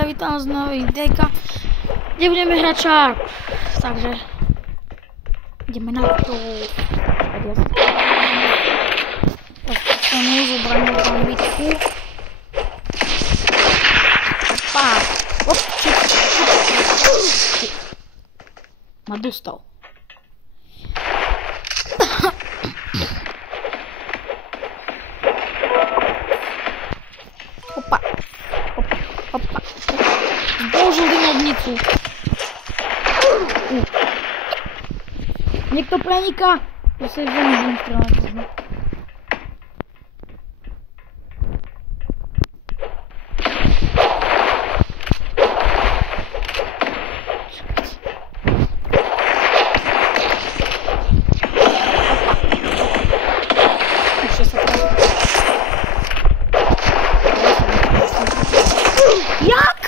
Vítam z novej videjka, kde budeme hrať Sharp. Takže ideme na to. Zobrám bitku. Opa. Op, ma dostal. Opa. Opa. Zbožil dymovnicu. Niekto preniká. To sa je veľmi stránne. Jak?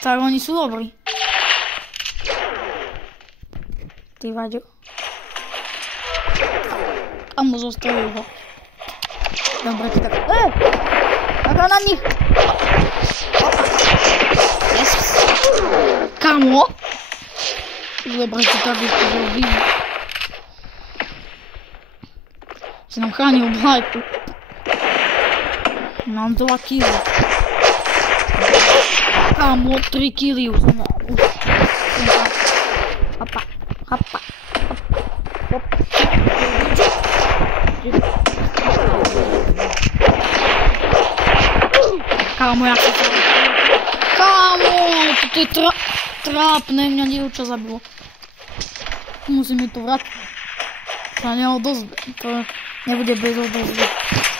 Tak oni sú dobrí. Ty Vaďo. A mu zostavil ho. Dobre, ty tak. Taká na nich. Yes. Kamo? Dobre, ty tak ešte zrobí. Si nám chránil vlajku. Mám 2 kg. Kamo, 3 kg už som. Hopa. Hop. Kámo, jak sa to... Kámo, toto je trápne, mňa dievča zabilo. Musím mi to vrátiť. Ja neodozve, to nebude bez odozve.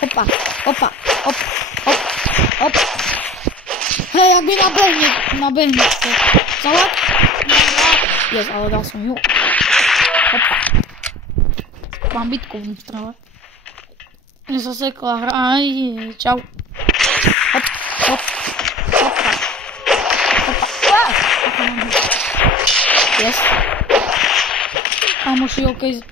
Hopa. Hop. Hej, jak mi nabehne chce. Salát? Yes, ale dal som ju. Hopa. Mám bitku v strele. Mne sa sekla hra. Aj, čau. Hop. Hopa. Yes. Kamoši, okej.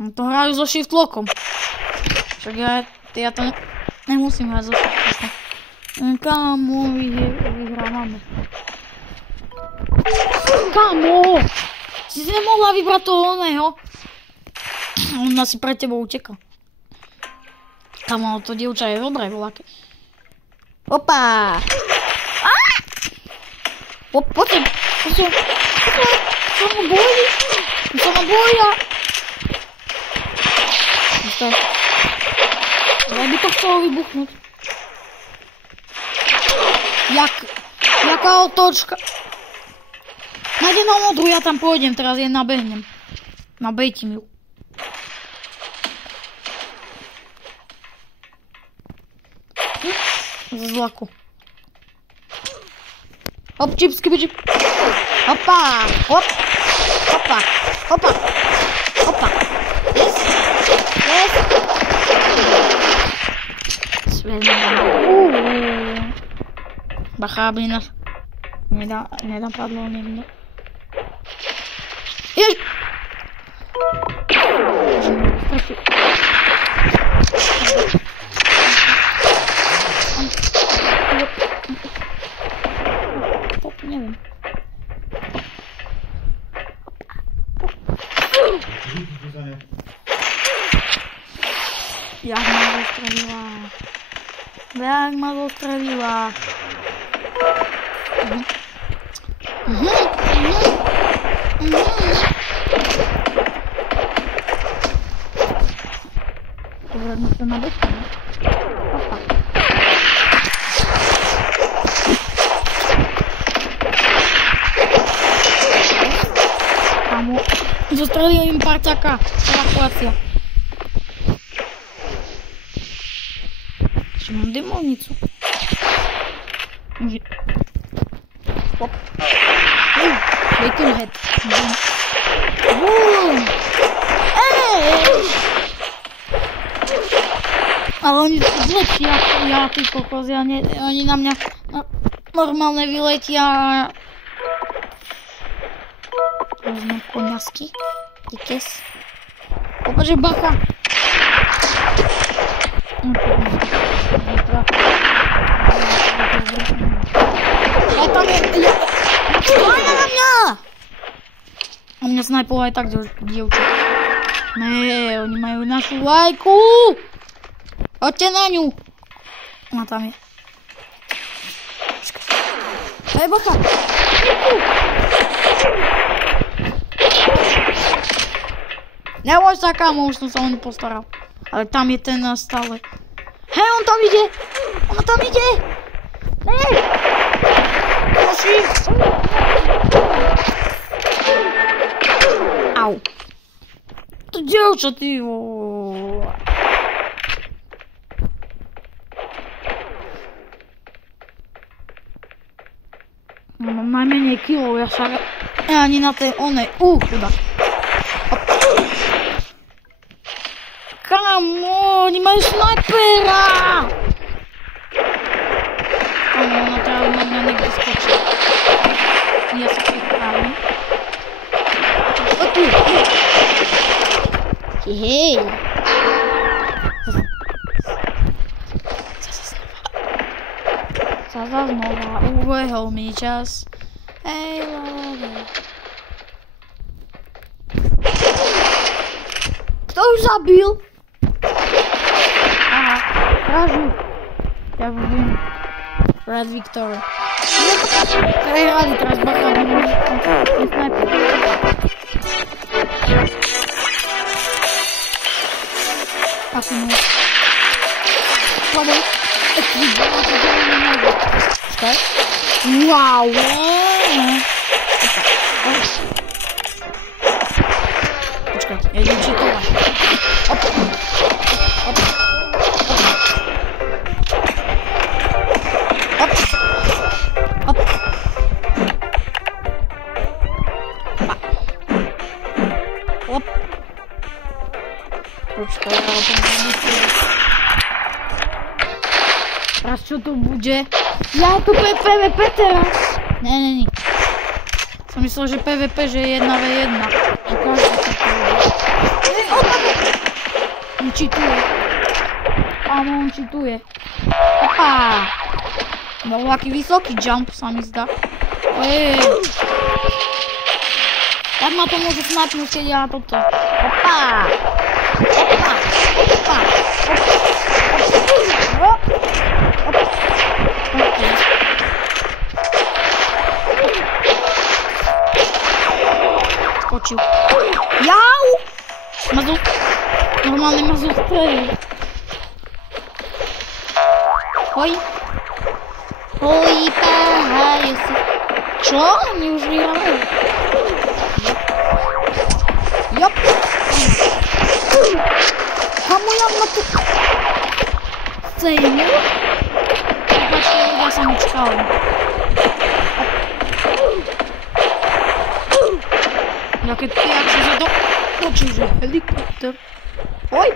To hrajú so shift lockom. Však ja to nemusím hrať so shift lockom. Kámo, vyhrávame. Kámo! Si nemohla vybrať toho oného? On asi pred tebou utekal. Kámo, to dievča je dobré, voľaké. Opa! Poďte! Čo ma bojí? Ja by to chcelo vybuchnúť. Jaká otočka? Nájde na modru, ja tam pôjdem, teraz je nabehnem. Nabejtím ju. Z zlaku. Hop, čipsky. Hopa. Yes. Bacha, aby nás nenapadlo niekde. Jež! Neviem. Jak ma zostrelila. Dobre, my to nabečíme. Opa. Kámo, zostrelil im parťaka. Evakuácia. Ešte mám dymovnicu. Hop. Little head. Ale oni zletia, ty kokos, oni na mňa normálne vyletia. Vezmem koňasky. Tikes. Popaže bacha. Na mňa! A mňa snajpol aj tak, dievča. Nee, oni majú našu lajku. Hoďte na ňu. Ona tam je. Hej, boka. Neboj sa, kámo, už som sa on postaral. Ale tam je ten stále. Hej, on tam ide. Ona tam ide. Nee. Noši. Au. To dievča, ty vole. Mám najmenej kilov, ja ani na tej onej. Chudák. Kamo, oni majú snajpera. Kamo, ona treba na mňa niekde skočiť. Ja sa pripravím. Tu. Hej. Zasa znova. Ubehol mi čas. Hej, lade. Kto už zabil? Aha, vražu. Ja budem Red Victor. Prehrali teraz bacha, je snajper. Asi môj. Padaj. Počkaj. Wow. Počkaj, ja idem čitovať. Hop. Hop. Hop. Hop. Hop. Počkaj, ale to bude. Teraz čo to bude? Ja, tu je PvP teraz. Nie. Som myslel, že PvP, že je 1v1. Že každý to povede. On cheatuje. Áno, on cheatuje. Opa. Bol aký vysoký jump, sa mi zdá. Tak ma to môže snapnúť, keď ja toto. Opa. Opa. Opa. Opa. Skočil. Jau! Normálne ma zostrelil. Hoj. Hoj, páhaj si. Čo? My už vyhráme. Jop. Kamo ja na to scénu? Ja sa nečkal. Ja keď jak sa zadočil, že helikopter. Oj!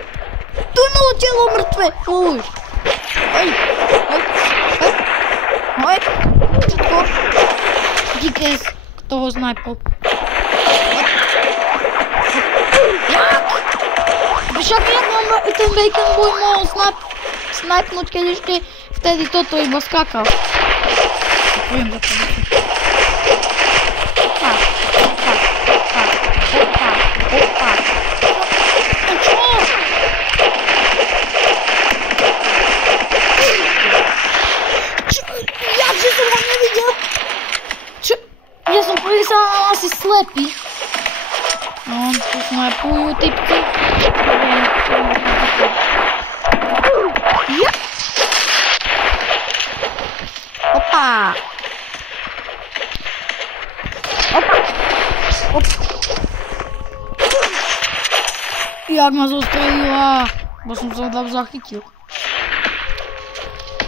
Tu je malo telo mŕtve! Oj! Oj! Oj! Oj! Všetko! Díkes, kto ho snajpol. Jak? Však jak mám ten Bacon Boy mohol snajpnúť, keď ešte vtedy toto iba skákal. Poviem za to. Opa. Čo? Ja že som ho nevidel. Čo? Ja som asi slepý. No, tu snajpujú typky. Ja. Opa. Jak ma zostrelila, bo som sa tam zachytil.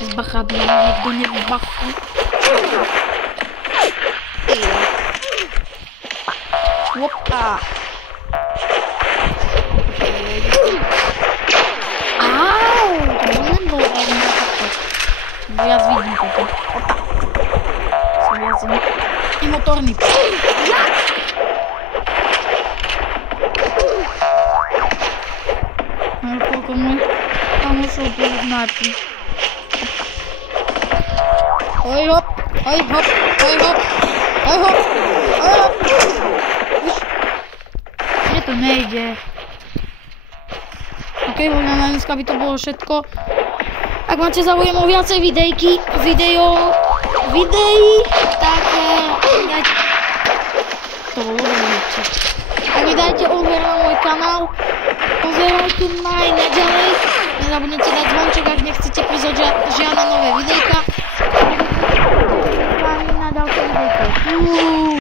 Zbachať ma niekto nevybachol. Opa. Au, to nebol aj na takto. Viac vidím potom. Opa. Som viac motorný. Jak? Koľko môj kamošov tu najprv. Oj, hop. Hoj hop, hoj hop, hoj hop, hoj hop. Mne to nejde. Ok, možno dneska by to bolo všetko. Ak máte záujem o viacej videí, tak dajte... To bolo lepšie. Tak mi dajte odber na môj kanál. Pozerajte ma aj naďalej. Nezabudnite dať zvonček, ak nechcete prísť od žiadne nové videjka. Na ďalšie videjko.